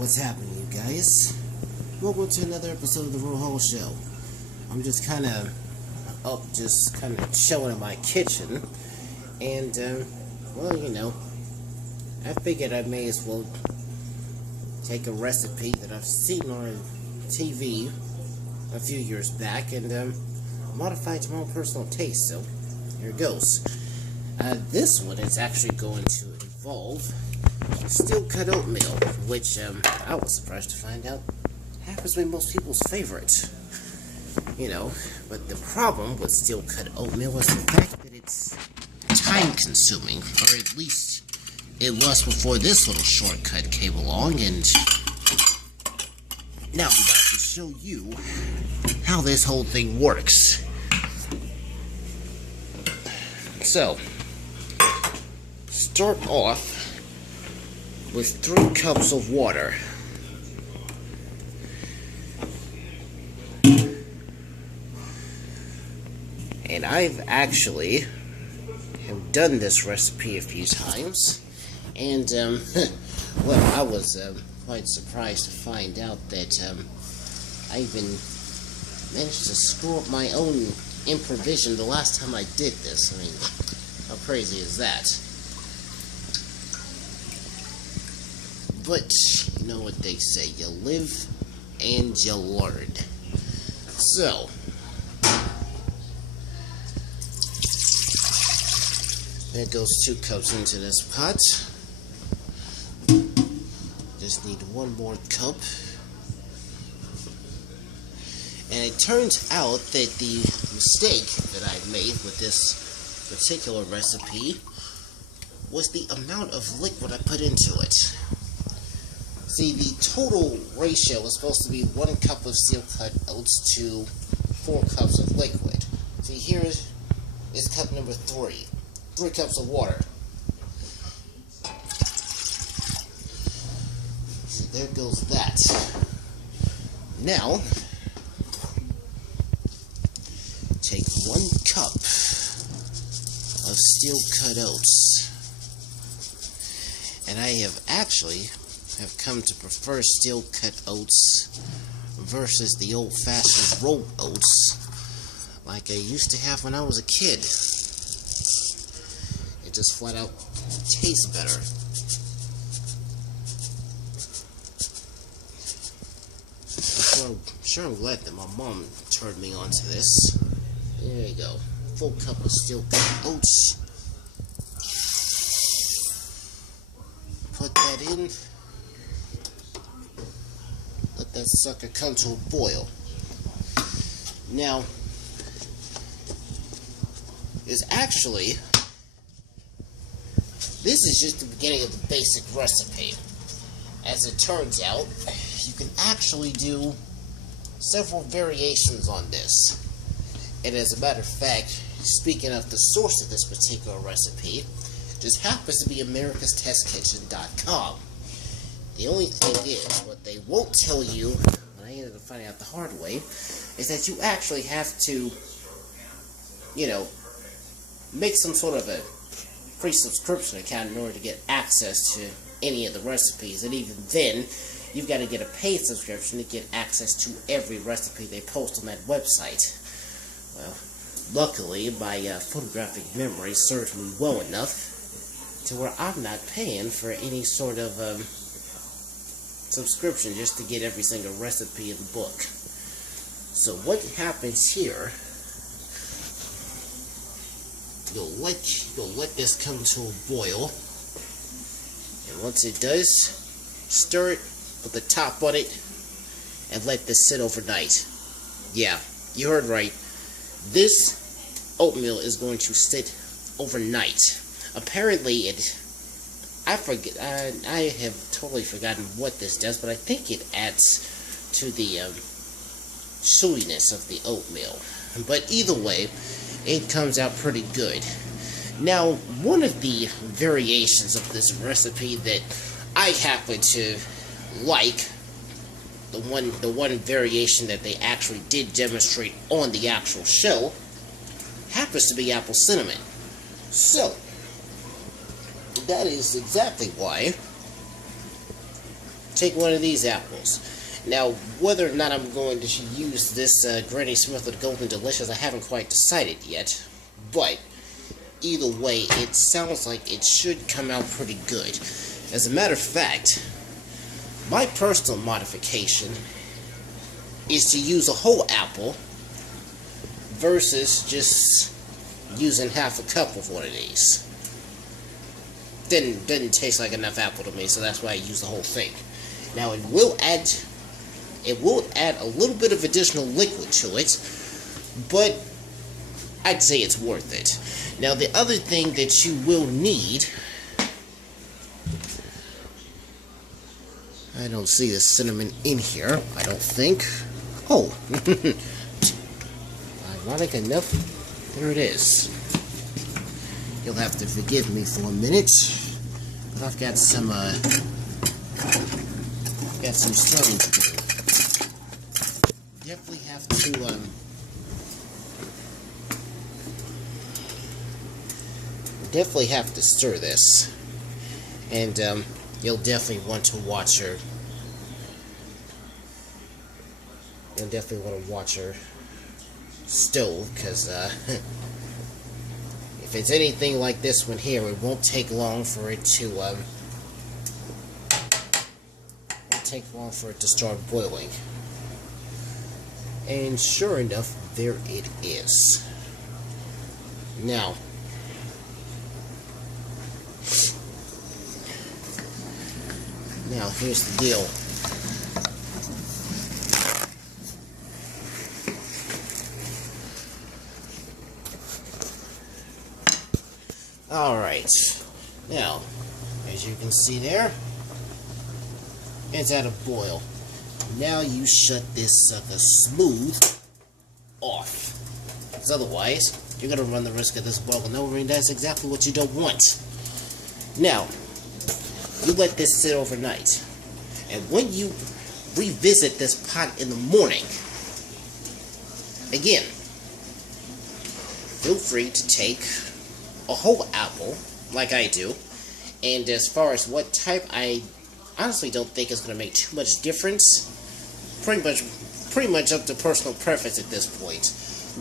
What's happening, you guys? Welcome to another episode of the Real Hall Show. I'm just kind of chilling in my kitchen, and well, you know, I figured I may as well take a recipe that I've seen on TV a few years back and modify it to my own personal taste. So here it goes. This one is actually going to involve steel cut oatmeal, which I was surprised to find out happens to be most people's favorite. You know, but the problem with steel cut oatmeal is the fact that it's time consuming, or at least it was before this little shortcut came along, and now I'm about to show you how this whole thing works. So, start off with 3 cups of water. And I've actually have done this recipe a few times, and well, I was quite surprised to find out that I even managed to screw up my own improvisation the last time I did this. I mean, how crazy is that? But you know what they say, you live and you learn. So, there goes 2 cups into this pot. Just need 1 more cup. And it turns out that the mistake that I made with this particular recipe was the amount of liquid I put into it. See, the total ratio is supposed to be 1 cup of steel cut oats to 4 cups of liquid. See, here is cup number 3. 3 cups of water. See, there goes that. Now, take 1 cup of steel cut oats. And I have come to prefer steel cut oats versus the old-fashioned rolled oats like I used to have when I was a kid. It just flat out tastes better. I'm glad that my mom turned me on to this. There you go. Full cup of steel cut oats. Put that in. Let that sucker come to a boil. Now, this is just the beginning of the basic recipe. As it turns out, you can actually do several variations on this. And as a matter of fact, speaking of the source of this particular recipe, just happens to be americastestkitchen.com. The only thing is, what they won't tell you, and I ended up finding out the hard way, is that you actually have to, you know, make some sort of a free subscription account in order to get access to any of the recipes. And even then, you've got to get a paid subscription to get access to every recipe they post on that website. Well, luckily, my photographic memory serves me well enough to where I'm not paying for any sort of subscription just to get every single recipe in the book. So what happens here, you'll let this come to a boil, and once it does, stir it, put the top on it, and let this sit overnight. Yeah, you heard right. This oatmeal is going to sit overnight. Apparently, I have totally forgotten what this does, but I think it adds to the chewiness of the oatmeal. But either way, it comes out pretty good. Now, one of the variations of this recipe that I happen to like, the one variation that they actually did demonstrate on the actual show, happens to be apple cinnamon. So, that is exactly why take one of these apples. Now, whether or not I'm going to use this Granny Smith with Golden Delicious, I haven't quite decided yet. But, either way, it sounds like it should come out pretty good. As a matter of fact, my personal modification is to use a whole apple versus just using half a cup of one of these. Didn't taste like enough apple to me, so that's why I use the whole thing. Now, it will add a little bit of additional liquid to it, but I'd say it's worth it. Now, the other thing that you will need, I don't see the cinnamon in here, I don't think. Oh, ironic enough, there it is. You'll have to forgive me for a minute, but I've got some stirring to do. Definitely have to stir this, and you'll definitely want to watch her. You'll definitely want to watch her stove, because if it's anything like this one here, it won't take long for it to start boiling. And sure enough, there it is. Now, here's the deal. Alright, now, as you can see there, it's at a boil. Now you shut this sucker smooth off. Because otherwise, you're going to run the risk of this boiling over, and that's exactly what you don't want. Now, you let this sit overnight. And when you revisit this pot in the morning, again, feel free to take a whole apple, like I do. And as far as what type, I honestly don't think it's going to make too much difference. Pretty much up to personal preference at this point.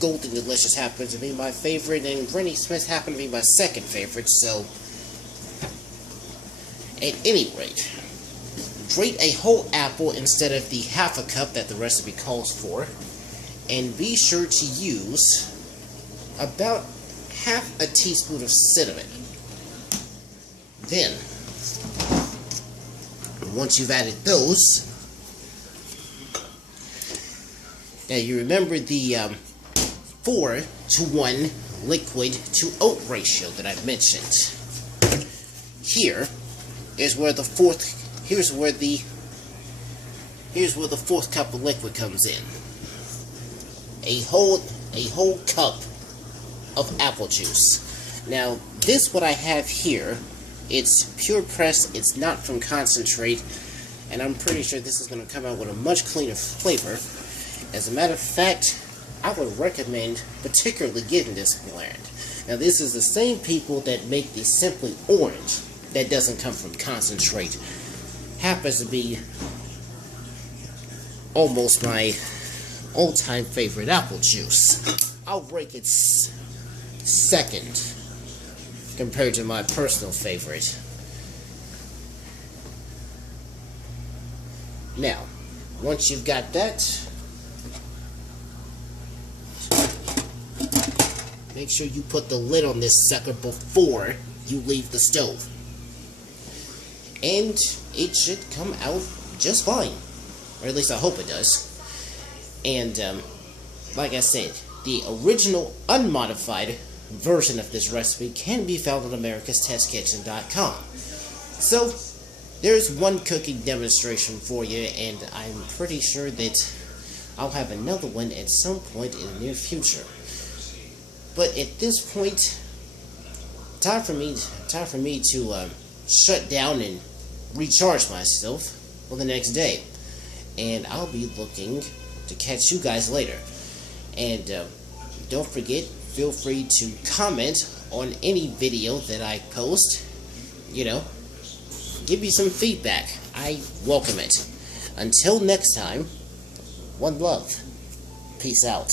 Golden Delicious happens to be my favorite, and Granny Smith happened to be my second favorite, so at any rate, grate a whole apple instead of the half a cup that the recipe calls for, and be sure to use about half a teaspoon of cinnamon. Then, once you've added those, now you remember the 4-to-1 liquid to oat ratio that I mentioned. Here is where the fourth cup of liquid comes in. A whole cup of apple juice. Now, this what I have here, it's pure pressed, it's not from concentrate, and I'm pretty sure this is going to come out with a much cleaner flavor. As a matter of fact, I would recommend particularly getting this brand. Now, this is the same people that make the Simply Orange that doesn't come from concentrate. Happens to be almost my all-time favorite apple juice. I'll rank it second compared to my personal favorite. Now, once you've got that, make sure you put the lid on this sucker before you leave the stove. And it should come out just fine. Or at least I hope it does. And, like I said, the original unmodified version of this recipe can be found on americastestkitchen.com. So, there's one cooking demonstration for you, and I'm pretty sure that I'll have another one at some point in the near future. But at this point, time for me to shut down and recharge myself for the next day. And I'll be looking to catch you guys later. And don't forget, feel free to comment on any video that I post. You know, give me some feedback. I welcome it. Until next time, one love. Peace out.